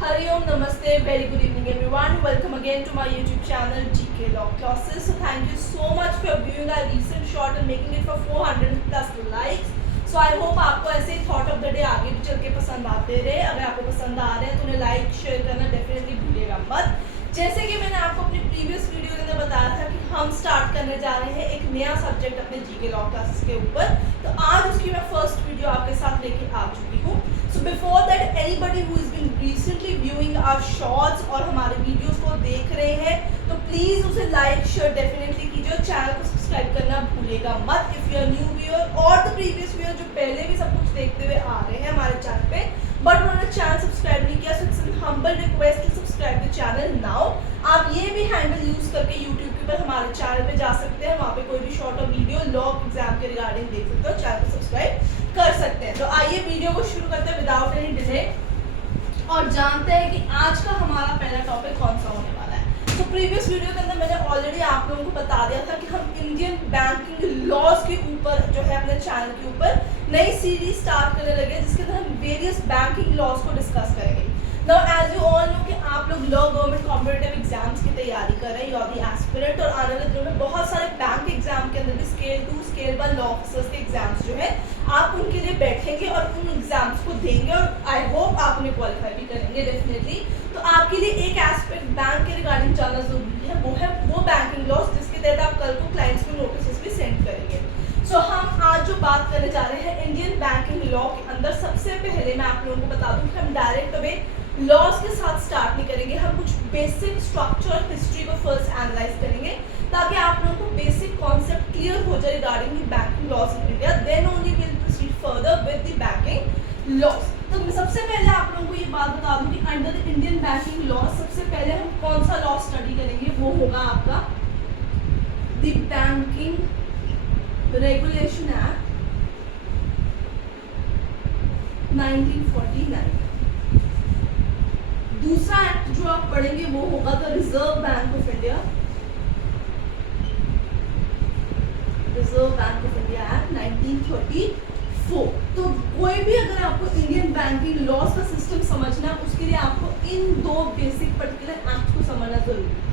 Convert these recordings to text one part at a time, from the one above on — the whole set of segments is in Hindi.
Hariom Namaste, very good evening everyone. Welcome again to my YouTube channel GK Law Classes. So thank you so much for viewing our recent short and making it for 400 plus likes. So I hope आपको ऐसे ही थॉट ऑफ द डे आगे भी चल के पसंद आते रहे. अगर आपको पसंद आ रहे हैं तो उन्हें लाइक शेयर करना डेफिनेटली भूलिएगा मत. जैसे कि मैंने आपको अपनी प्रीवियस वीडियो के अंदर बताया था कि हम स्टार्ट करने जा रहे हैं एक नया सब्जेक्ट अपने जीके लॉ क्लासेस के ऊपर. तो आज उसकी मैं फर्स्ट वीडियो आपके साथ लेके आ चुकी हूँ. So before that anybody who is been recently viewing our shorts और हमारे वीडियोस को देख रहे हैं तो प्लीज़ उसे लाइक शेयर डेफिनेटली कीजिए और चैनल को सब्सक्राइब करना भूलिएगा मत. If you are new viewer और द प्रीवियस व्यूअर जो पहले भी सब कुछ देखते हुए आ रहे हैं हमारे चैनल पे बट उन्होंने चैनल सब्सक्राइब नहीं किया, so it's an humble request to subscribe the channel now. आप ये भी हैंडल यूज़ करके यूट्यूब के ऊपर हमारे चैनल पे जा सकते हैं. वहाँ पे कोई भी शॉर्ट और वीडियो लॉ एग्जाम के रिगार्डिंग देख सकते हो, चैनल को सब्सक्राइब कर सकते हैं. तो आइए वीडियो को शुरू करते हैं विदाउट एनी डिले और जानते हैं कि आज का हमारा पहला टॉपिक कौन सा होने वाला है. तो प्रीवियस वीडियो के अंदर मैंने ऑलरेडी आप लोगों को बता दिया था कि हम इंडियन बैंकिंग लॉज के ऊपर जो है अपने चैनल के ऊपर नई सीरीज स्टार्ट करने लगे जिसके अंदर हम वेरियस बैंकिंग लॉज को डिस्कस करेंगे. Now as you all know कि आप लोग लॉ गवर्नमेंट कॉम्पिटिटिव एग्जाम्स की तैयारी कर रहे हैं, यू आर द एस्पिरेंट, और आने वाले दिनों में बहुत सारे बैंक एग्जाम के अंदर भी स्केल 2 स्केल 1 लॉ ऑफिसर्स के एग्जाम्स जो है आप उनके लिए बैठेंगे और उन एग्जाम्स को देंगे और आई होप आप उन्हें क्वालिफाई भी करेंगे डेफिनेटली. तो आपके लिए एक एस्पेक्ट बैंक के रिगार्डिंग जानना जरूरी है, वो है वो बैंकिंग लॉज जिसके तहत आप कल को क्लाइंट्स को नोटिस भी सेंड करेंगे. सो हम आज जो बात करने जा रहे हैं इंडियन बैंकिंग लॉ के अंदर, सबसे पहले मैं आप लोगों को बता दूं कि हम डायरेक्ट वे लॉज के साथ स्टार्ट नहीं करेंगे. हम कुछ बेसिक स्ट्रक्चर हिस्ट्री को फर्स्ट एनालाइज करेंगे ताकि आप लोगों को बेसिक कॉन्सेप्ट क्लियर हो जाए regarding the banking laws in India. Then only will proceed further with the banking laws. तो सबसे पहले आप लोगों को ये बात बता दूं कि under the Indian banking law सबसे पहले हम कौन सा लॉ स्टडी करेंगे, वो होगा आपका द बैंकिंग रेगुलेशन एक्ट 1949. दूसरा एक्ट जो आप पढ़ेंगे वो होगा the reserve bank of India, reserve bank of India act 1934. तो कोई भी अगर आपको इंडियन बैंकिंग लॉज का सिस्टम समझना है उसके लिए आपको इन दो बेसिक पर्टिकुलर एक्ट को समझना जरूरी है.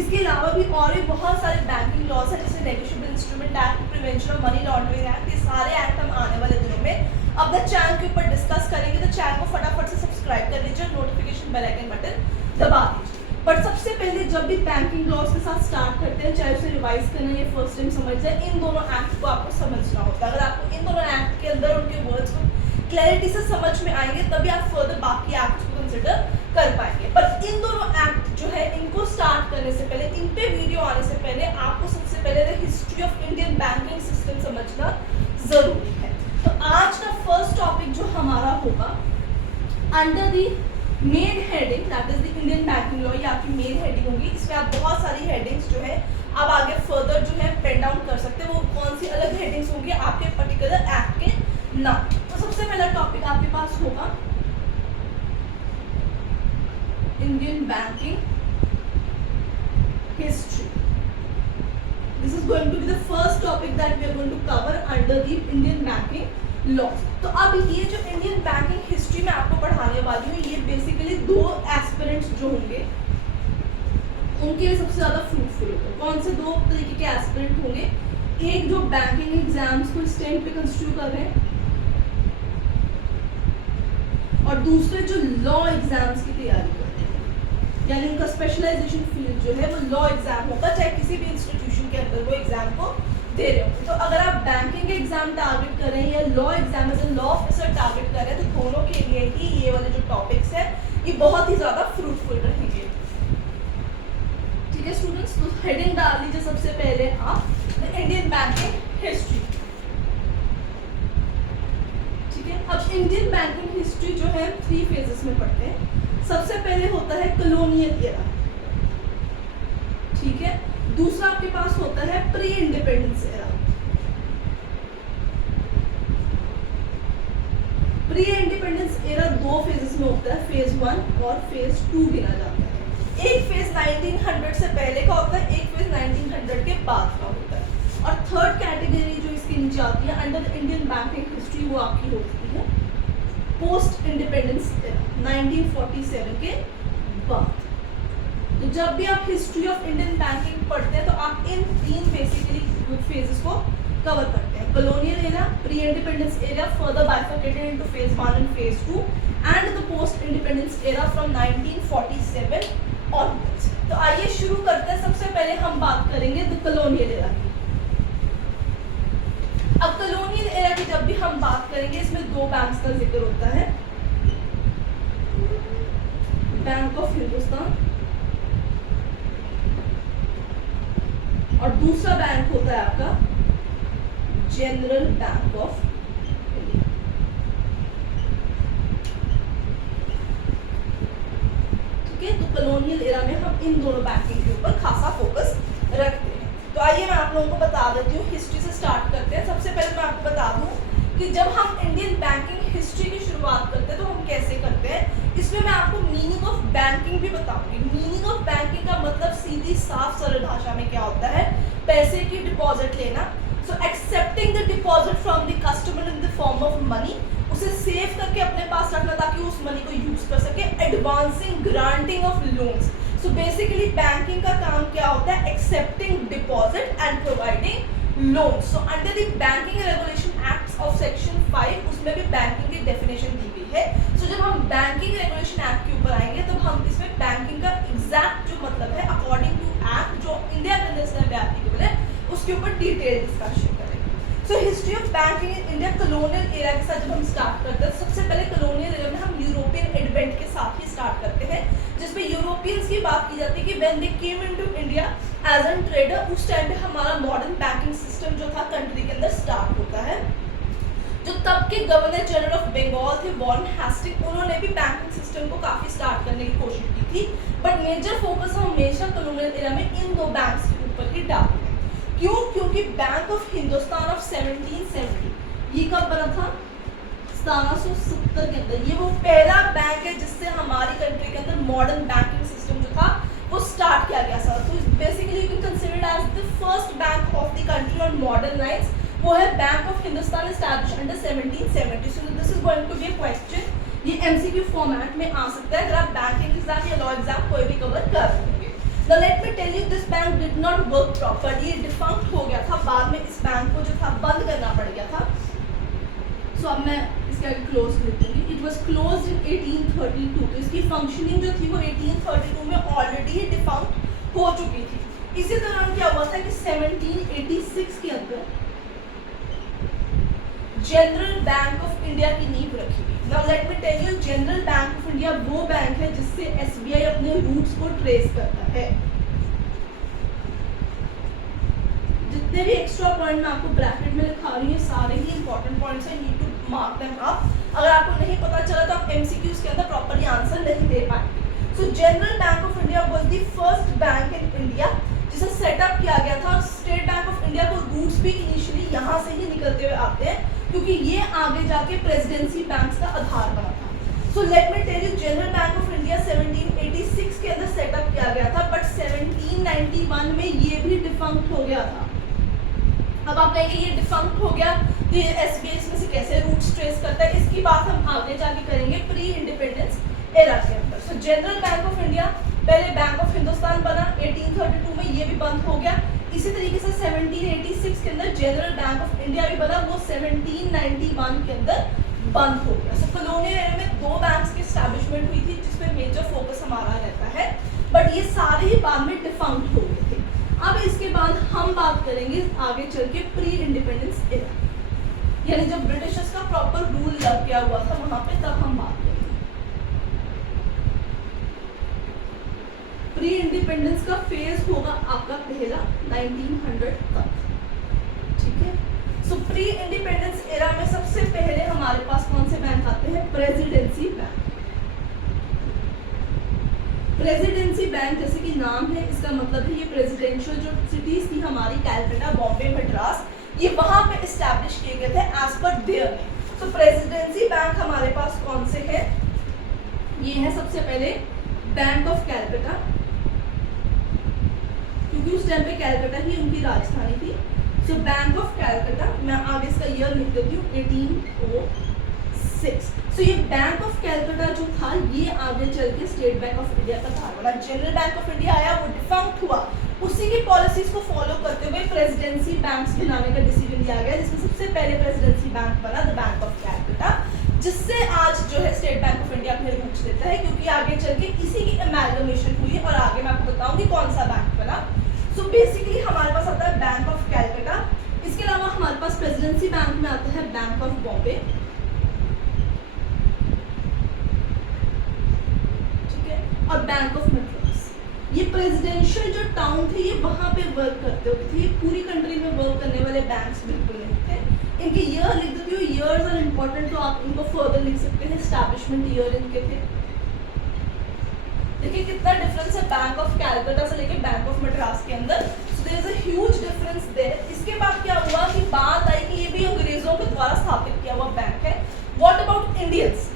इसके अलावा भी और भी बहुत सारे बैंकिंग लॉज है जैसे negotiable instrument act, prevention of money laundering act. ये सारे एक्ट हम आने वाले दिनों में अपने चैनल के ऊपर डिस्कस करेंगे. तो चैनल को फटाफट से सब्सक्राइब कर लीजिए और नोटिफिकेशन बेल आइकन बटन दबा दीजिए. बट सबसे पहले जब भी बैंकिंग लॉज के साथ स्टार्ट करते हैं, चाहे उसे रिवाइज करना या फर्स्ट टाइम समझ जाए, इन दोनों एक्ट को आपको समझना होता है. अगर आपको इन दोनों एक्ट के अंदर उनके वर्ड्स को क्लैरिटी से समझ में आएंगे तभी आप फर्दर बाकी एक्ट को कंसिडर कर पाएंगे. पर इन दोनों एक्ट जो है इनको स्टार्ट करने से पहले, इन पे वीडियो आने से पहले आपको सबसे पहले the history of Indian banking system समझना जरूरी है. तो आज का फर्स्ट टॉपिक जो हमारा होगा under the main heading that is the Indian banking law. ये आपकी मेन हेडिंग होगी. इसमें आप बहुत सारी हेडिंग्स जो है आप आगे फर्दर जो है पेन डाउन कर सकते हैं. वो कौन सी अलग हेडिंग्स होंगी आपके पर्टिकुलर एक्ट के नाम. तो सबसे पहला टॉपिक आपके पास होगा Indian banking history. This is going to be the first topic that we are going to cover under the Indian banking laws. तो अब ये जो इंडियन बैंकिंग हिस्ट्री में आपको पढ़ाने वाली हूँ, ये बेसिकली दो एस्पिरेंट्स जो होंगे उनके लिए सबसे ज़्यादा फ्रूटफुल होगा. कौन से दो तरीके के एस्पिरेंट होंगे? एक जो बैंकिंग एग्जाम्स को इस टाइम पे कंस्ट्रक्ट कर रहे हैं और दूसरे जो लॉ एग्जाम्स की तैयारी कर रहे हैं, यानी उनका स्पेशलाइजेशन फील्ड जो है वो लॉ एग्जाम होगा, चाहे किसी भी इंस्टीट्यूशन के अंदर वो एग्जाम को दे रहे हो. तो अगर आप बैंकिंग एग्जाम टारगेट कर रहे हैं या law exam as a law officer target कर रहे हैं तो दोनों के लिए ही ये वाले जो टॉपिक्स हैं ये बहुत ही ज़्यादा फ्रूटफुल रहेंगे. ठीक है स्टूडेंट्स, तो हेडिंग डाल लीजिए सबसे पहले आप द इंडियन बैंकिंग हिस्ट्री. ठीक है, अब इंडियन बैंकिंग हिस्ट्री जो है 3 फेजेस में पढ़ते हैं. सबसे पहले होता है कॉलोनियल एरा. ठीक है, दूसरा आपके पास होता है pre independence era. Pre independence era 2 phases में होता है, फेज 1 और फेज 2 गिना जाता है. एक फेज 1900 से पहले का होता है, एक फेज 1900 के बाद का होता है. और थर्ड कैटेगरी जो इसके नीचे आती है under the Indian banking history वो आपकी होती है पोस्ट इंडिपेंडेंस एरा 1947 के बाद। तो जब भी आप हिस्ट्री ऑफ इंडियन बैंकिंग पढ़ते हैं तो आप इन तीन बेसिकली फेजेस को कवर करते हैं, colonial era, pre independence era further bifurcated into phase 1 and phase 2 and the post independence era from 1947 onwards. तो आइए शुरू करते हैं। सबसे पहले हम बात करेंगे द कॉलोनियल एरा की। अब कॉलोनियल एरा की जब भी हम बात करेंगे इसमें दो बैंक्स का जिक्र होता है, बैंक ऑफ हिंदुस्तान और दूसरा बैंक होता है आपका जनरल बैंक ऑफ इंडिया। ठीक है, तो कॉलोनियल एरा में हम इन दोनों बैंकिंग के ऊपर खासा फोकस रखते हैं। तो आइए मैं आप लोगों को बता देती हूँ, हिस्ट्री से स्टार्ट करते हैं। सबसे पहले मैं आपको बता दूं कि जब हम इंडियन बैंकिंग हिस्ट्री की शुरुआत करते हैं तो हम कैसे करते हैं, इसमें मैं आपको मीनिंग ऑफ बैंकिंग भी बताऊंगी। मीनिंग ऑफ बैंकिंग का मतलब सीधी साफ सरल भाषा में क्या होता है, पैसे की डिपॉजिट लेना। So accepting the deposit from the customer in the form of money, उसे सेव करके अपने पास रखना ताकि उस मनी को यूज कर सके। Advancing granting of loans, so basically banking का काम क्या होता है, accepting deposit and providing loan. So under the banking regulation act of section 5 उसमें भी बैंकिंग की डेफिनेशन दी गई है। सो जब हम बैंकिंग रेगुलेशन एक्ट के ऊपर आएंगे तो हम इसमें बैंकिंग का एग्जैक्ट जो मतलब है अकॉर्डिंग टू एक्ट जो इंडिया के अंदर एप्लीकेबल है उसके ऊपर डिटेल डिस्कशन करेंगे। So history of banking in India colonial era के साथ जब हम स्टार्ट करते हैं, सबसे पहले कॉलोनियल एरा में हम यूरोपियन एडवेंट के साथ ही स्टार्ट करते हैं, जिसमें यूरोपियंस की बात की जाती है कि when they came into India as an trader, उस टाइम पे हमारा मॉडर्न बैंकिंग सिस्टम जो था कंट्री के अंदर स्टार्ट होता है। जो तब के गवर्नर जनरल ऑफ बंगाल थे वॉरेन हेस्टिंग्स, उन्होंने भी बैंकिंग सिस्टम को काफी स्टार्ट करने की कोशिश की थी, बट मेजर फोकस हम हमेशा कॉलोनियल एरा में इन दो बैंक्स के ऊपर ही डालते हैं। क्यों? क्योंकि बैंक ऑफ हिंदुस्तान ऑफ 1770 ये कब बना था, 1770 के अंदर। ये वो पहला बैंक है जिससे हमारी कंट्री के अंदर मॉडर्न बैंकिंग सिस्टम जो था वो स्टार्ट किया गया था। तो basically you can consider as the first bank of the country on modern lines, वो है bank of Hindustan established under 1770। So this is going to be a question, ये एमसीक्यू फॉर्मेट में आ सकता है अगर आप बैंकिंग एग्जाम या लॉ एग्जाम कोई भी कवर कर लेंगे। Now let me tell you, this bank did not work properly, ये डिफंक्ट हो गया था, बाद में इस बैंक को जो था बंद करना पड़ गया था। सो अब मैं इसके आगे क्लोज लिख दूंगी। इट वॉज क्लोज इन 1832, तो इसकी फंक्शनिंग जो थी वो 1832 में ऑलरेडी ही डिफंक्ट हो चुकी थी। इसी दौरान क्या हुआ था कि 1786 के अंदर जनरल बैंक ऑफ इंडिया की नींव रखी गई। Now let me tell you, general bank of India वो बैंक है जिससे एसबीआई अपने रूट्स को ट्रेस करता है। जितने भी एक्स्ट्रा पॉइंट मैं आपको ब्रैकेट में लिखा रही हूँ सारे ही इंपॉर्टेंट पॉइंट्स हैं, need to mark them up. अगर आपको नहीं पता चला तो आप एमसीक्यूज के अंदर प्रॉपर्ली आंसर नहीं दे पाएंगे। सो general bank of India was the first bank in India जिसे सेटअप किया गया था। स्टेट बैंक ऑफ इंडिया को रूट्स भी इनिशियली यहाँ से ही निकलते हुए आते हैं क्योंकि ये आगे जाके प्रेसिडेंसी बैंक्स का आधार बना था। So let me tell you, general bank of India 1786 के अंदर सेटअप किया गया था, बट 1791 में ये भी डिफंक्ट हो गया था। अब आप कहेंगे ये डिफंक्ट हो गया तो ये एसबीआई इसमें से कैसे रूट्स ट्रेस करता है, इसकी बात हम आगे जाके करेंगे प्री इंडिपेंडेंस एरा के अंदर। सो जनरल बैंक ऑफ इंडिया पहले बैंक ऑफ हिंदुस्तान बना, 1832 में ये भी बंद हो गया। इसी तरीके से 1786 के अंदर जनरल बैंक ऑफ इंडिया भी बना, वो 1791 के अंदर बंद हो गया। सो कॉलोनियल एरा में दो बैंक्स की एस्टैब्लिशमेंट हुई थी जिसपे मेजर फोकस हमारा रहता है, बट ये सारे ही बाद में डिफंक्ट हो गए थे। अब इसके बाद हम बात करेंगे आगे चल के प्री इंडिपेंडेंस एरा, यानी जब ब्रिटिशर्स का प्रॉपर रूल लग गया हुआ था वहां पे, तब हम बात करेंगे। प्री इंडिपेंडेंस का फेज होगा आपका पहला 1900 तक, ठीक है। सो प्री इंडिपेंडेंस एरा में सबसे पहले हमारे पास कौन से बैंक आते हैं, प्रेसिडेंसी बैंक। प्रेसिडेंसी बैंक जैसे कि नाम है इसका मतलब है ये प्रेसिडेंशियल जो सिटीज थी हमारी, कैलकाटा, बॉम्बे, मद्रास, ये वहां पे एस्टैब्लिश किए गए थे as per their name. So presidency bank हमारे पास कौन से है, ये है सबसे पहले बैंक ऑफ कैलकाटा, क्योंकि उस टाइम पे कैलकाटा ही उनकी राजधानी थी। सो बैंक ऑफ कैलकाटा, मैं आगे इसका ईयर लिख देती हूँ 1806। सो ये बैंक ऑफ कैलकाटा जो था ये आगे चल के स्टेट बैंक ऑफ इंडिया का धार बना। जनरल बैंक ऑफ इंडिया आया, वो डिफंक्ट हुआ, उसी की पॉलिसीज को फॉलो करते हुए प्रेसिडेंसी बैंक्स बनाने का डिसीजन लिया गया, जिसमें सबसे पहले प्रेसिडेंसी बैंक बना द बैंक ऑफ कैलकाटा, जिससे आज जो है स्टेट बैंक ऑफ इंडिया अपने रूट्स लेता है, क्योंकि आगे चल के इसी की अमेलगमेशन हुई है और आगे मैं आपको बताऊंगी कौन सा बैंक बना। सो बेसिकली हमारे पास आता है बैंक ऑफ कैलकाटा। इसके अलावा हमारे पास प्रेसिडेंसी बैंक में आता है बैंक ऑफ बॉम्बे, ठीक है, और बैंक ऑफ मद्रास। ये प्रेसिडेंशियल जो टाउन थे ये वहां पे वर्क करते होते थे, ये पूरी कंट्री में वर्क करने वाले बैंक्स बिल्कुल नहीं थे। इनके ईयर लिख देती हूँ, ईयर्स आर इंपॉर्टेंट, तो आप इनको फर्दर लिख सकते हैं। एस्टैब्लिशमेंट ईयर इनके थे। देखिए कितना डिफरेंस है बैंक ऑफ कैलकाटा से लेके बैंक ऑफ मद्रास के अंदर। So there is a huge difference there. इसके बाद क्या हुआ कि बात आई कि ये भी अंग्रेजों के द्वारा स्थापित किया हुआ बैंक है। What about Indians?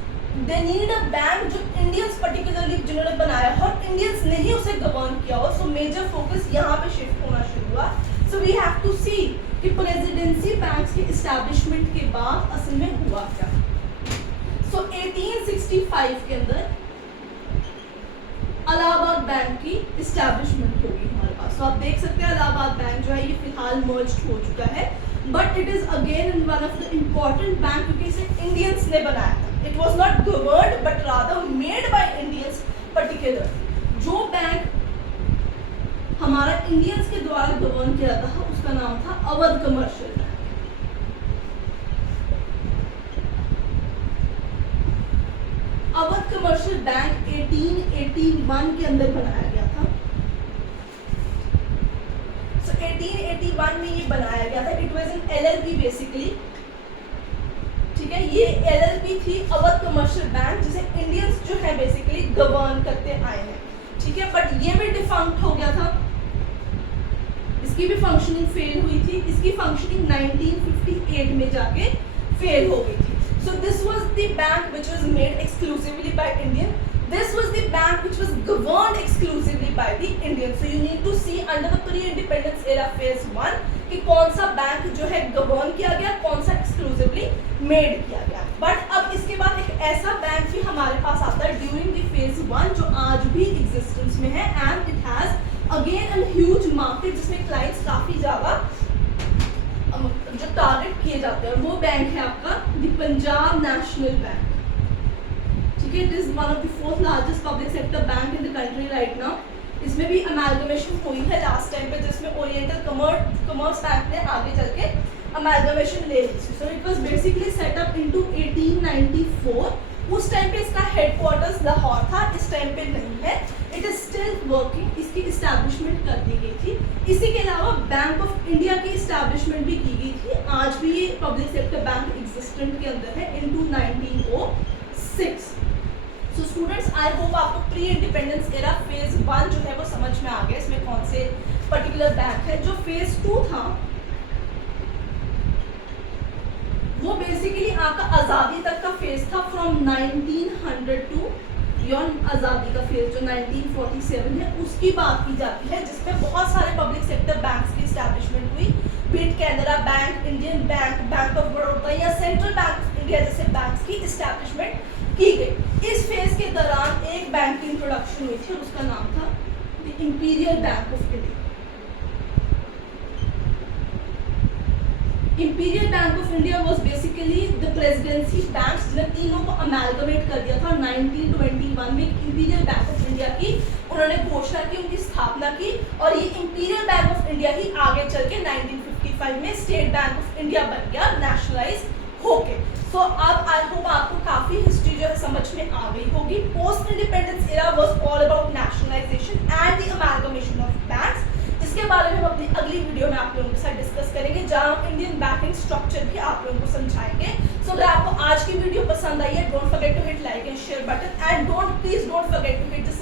They need a bank जो इंडियंस पर्टिकुलरली जिन्होंने बनाया और इंडियंस ने ही उसे गवर्न किया हो। सो मेजर फोकस यहाँ पे शिफ्ट होना शुरू हुआ। सो वी हैव टू सी कि प्रेसिडेंसी बैंक्स के एस्टैब्लिशमेंट के बाद असल में हुआ क्या। सो 1865 के अंदर इलाहाबाद बैंक की एस्टैब्लिशमेंट होगी हमारे पास। तो आप देख सकते हैं इलाहाबाद बैंक जो है ये फिलहाल मर्ज्ड हो चुका है, but it is again in one of the important bank क्योंकि इसे इंडियंस ने बनाया था। It was not governed but rather made by Indians particular. जो बैंक हमारा इंडियंस के द्वारा गवर्न किया जाता था उसका नाम था Awadh commercial bank. Awadh commercial bank 1881 के अंदर बनाया गया था। सो 1881 में ये बनाया गया था। It was an LLP basically, ठीक है। ये एलएलपी थी अवध कमर्शियल बैंक, जिसे इंडियंस जो है बेसिकली गवर्न करते आए हैं, ठीक है। बट ये भी डिफंक्ट हो गया था, इसकी भी फंक्शनिंग फेल हुई थी। इसकी फंक्शनिंग 1958 में जाके फेल हो गई थी। So this was the bank which was made exclusively by Indian. This was the bank which was governed exclusively by the Indians. So you need to see under the pre-independence era phase 1 कि कौन सा बैंक जो है गवर्न किया गया, कौन सा एक्सक्लूसिवली मेड किया गया। बट अब इसके बाद एक ऐसा बैंक भी हमारे पास आता है ड्यूरिंग द फेज 1 जो आज भी एग्जिस्टेंस में है, and it has again a huge market जिसमें क्लाइंट्स काफी ज्यादा जो टारगेट किए जाते हैं। वो बैंक है आपका द पंजाब नेशनल बैंक, ठीक है। It is one of the fourth largest public sector bank in the country right now. इसमें भी अमेलगमेशन हुई है लास्ट टाइम पे, जिसमें ओरिएंटल कॉमर्स बैंक ने आगे चल के अमेलगमेशन ले ली। So it was basically set up into 1894। उस टाइम पे इसका हेडक्वार्टर्स लाहौर था, इस टाइम पे नहीं है। इट इज स्टिल वर्किंग, इसकी इस्टेब्लिशमेंट कर दी गई थी। इसी के अलावा बैंक ऑफ इंडिया की इस्टेब्लिशमेंट भी की गई थी। आज भी ये पब्लिक सेक्टर बैंक एग्जिस्टेंट के अंदर है into 1906। So students I hope आपको प्री इंडिपेंडेंस एरा फेज 1 जो है वो समझ में आ गया, इसमें कौन से पर्टिकुलर बैंक है। जो फेज 2 था वो बेसिकली आपका आज़ादी तक का फेज था, फ्रॉम 1900 टू योन आज़ादी का फेज जो 1947 है उसकी बात की जाती है, जिसमें बहुत सारे पब्लिक सेक्टर बैंक्स की एस्टैब्लिशमेंट हुई। Be it Canara bank, Indian bank, bank of Baroda या सेंट्रल बैंक ऑफ इंडिया जैसे बैंक्स की एस्टैब्लिशमेंट की गई। इस फेज के दौरान एक बैंक की इंट्रोडक्शन हुई थी और उसका नाम था the imperial bank of India. Imperial bank of India was basically the presidency bank, जिन्हें तीनों को अमेलगमेट कर दिया था। 1921 में इंपीरियल बैंक ऑफ इंडिया की उन्होंने घोषणा की, उनकी स्थापना की, और ये इंपीरियल बैंक ऑफ इंडिया ही आगे चल के 1955 में स्टेट बैंक ऑफ इंडिया बन गया नेशनलाइज होके। सो अब आई होप आपको काफी हिस्ट्री जो है समझ में आ गई होगी। Post independence era was all about nationalisation and the amalgamation of banks, जिसके बारे में हम अपनी अगली वीडियो में आप लोगों के साथ डिस्कस करेंगे, जहां हम इंडियन बैंकिंग स्ट्रक्चर भी आप लोगों को समझाएंगे। सो अगर आपको आज की वीडियो पसंद आई है, don't forget to hit like and share button, and please don't forget to hit the